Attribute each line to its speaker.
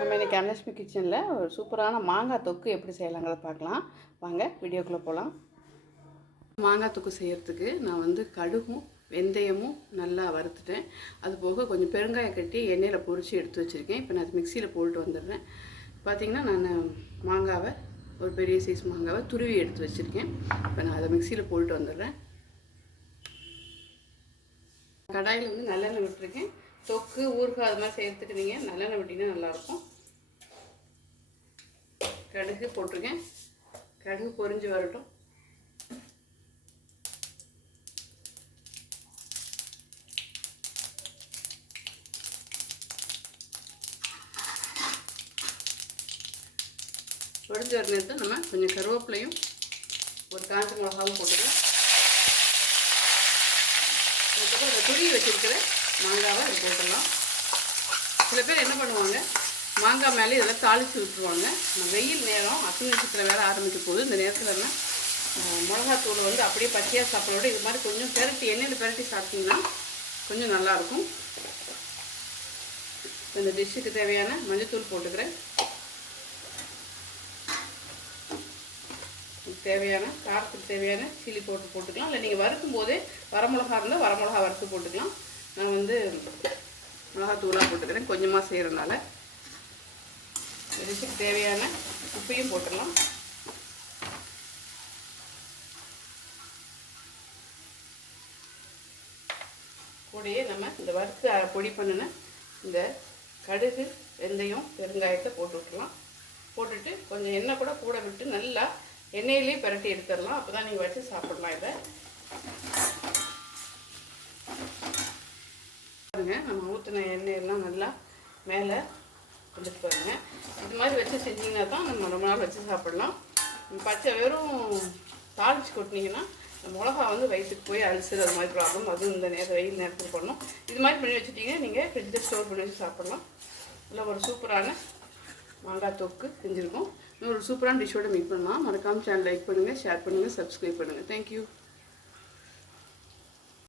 Speaker 1: நம்ம இன்றைக்கி அன்னலட்சுமி கிச்சனில் ஒரு சூப்பரான மாங்காய் தொக்கு எப்படி செய்யலாங்கிறத பார்க்கலாம். வாங்க வீடியோக்குள்ளே போகலாம் மாங்காய் தொக்கு செய்கிறதுக்கு நான் வந்து கடுகும் வெந்தயமும் நல்லா வறுத்துட்டேன். அது போக கொஞ்சம் பெருங்காயம் கட்டி எண்ணெயில் பொரித்து எடுத்து வச்சுருக்கேன். இப்போ நான் அது மிக்சியில் போட்டு வந்துடுறேன். பார்த்தீங்கன்னா நான் மாங்காவை ஒரு பெரிய சைஸ் மாங்காவை துருவி எடுத்து வச்சுருக்கேன். இப்போ நான் அதை மிக்சியில் போட்டு வந்துடுறேன். கடாயில் வந்து நல்லெண்ணெய் விட்டுருக்கேன். தொக்கு ஊறுகாய் அது மாதிரி செய்யறதுக்கு நல்லெண்ணெய் விட்டிங்கன்னா நல்லாயிருக்கும். கடுகு போட்டிருக்கேன். கடுகு பொறிஞ்சு வரட்டும். பொறிஞ்சு வர நேரத்தில் நம்ம கொஞ்சம் கருவேப்பிலையும் ஒரு காஞ்ச மிளகாவும் போட்டுக்கலாம். அதுக்கப்புறம் இந்த துருவி வச்சுருக்கிற மாங்காவை அது போட்டுடலாம். சில பேர் என்ன பண்ணுவாங்க மாங்காய் மேலே இதெல்லாம் தாளித்து விட்டுருவாங்க. வெயில் நேரம் அத்தனை நட்சத்திரம் வேலை ஆரம்பிக்க போகுது. இந்த நேரத்தில் என்ன மிளகாத்தூளை வந்து அப்படியே பச்சையாக சாப்பிட்றத விட இது மாதிரி கொஞ்சம் பெரட்டி எண்ணெயில் பெரட்டி சாப்பிட்டிங்கன்னா கொஞ்சம் நல்லாயிருக்கும். இந்த டிஷ்ஷுக்கு தேவையான மஞ்சத்தூள் போட்டுக்கிறேன். தேவையான காரத்துக்கு தேவையான சில்லி போட்டு போட்டுக்கலாம். இல்லை நீங்கள் வறுக்கும் போதே வரமிளகா இருந்தால் வரமிளகா வறுத்து போட்டுக்கலாம். நான் வந்து மிளகாத்தூளாக போட்டுக்கிறேன். கொஞ்சமாக செய்கிறதுனால இதுக்கு தேவையான உப்பையும் போட்டுடலாம். கூடயே நம்ம இந்த வறுத்து பொடி பண்ணின இந்த கடுகு வெந்தயம் பெருங்காயத்தை போட்டு விட்டுலாம் போட்டுட்டு கொஞ்சம் எண்ணெய் கூட கூட விட்டு நல்லா எண்ணெயிலே பிரட்டி எடுத்துடலாம். அப்போ தான் நீங்கள் வச்சு சாப்பிடலாம் இதை பாருங்க நம்ம ஊற்றின நல்லா மேலே வந்துட்டு பாருங்க. இது மாதிரி வச்சு செஞ்சிங்கன்னா தான் நம்ம ரொம்ப நாள் வச்சு சாப்பிடலாம். பச்சை வெறும் தாளிச்சு கொட்டினீங்கன்னா மிளகா வந்து வயிற்றுக்கு போய் அல்சர் அது மாதிரி ப்ராப்ளம் அதுவும் இந்த நேரம் வெயில் நேரத்தில் பண்ணணும் இது மாதிரி பண்ணி வச்சுட்டிங்கன்னா நீங்கள் ஃப்ரிட்ஜில் ஸ்டோர் பண்ணி வச்சு சாப்பிடலாம். இல்லை ஒரு சூப்பரான மாங்காய் தொக்கு செஞ்சுருக்கோம். இன்னும் ஒரு சூப்பரான டிஷ்ஷோட மீட் பண்ணலாம். மறக்காம சேனல் லைக் பண்ணுங்கள் ஷேர் பண்ணுங்கள் சப்ஸ்கிரைப் பண்ணுங்கள் தேங்க்யூ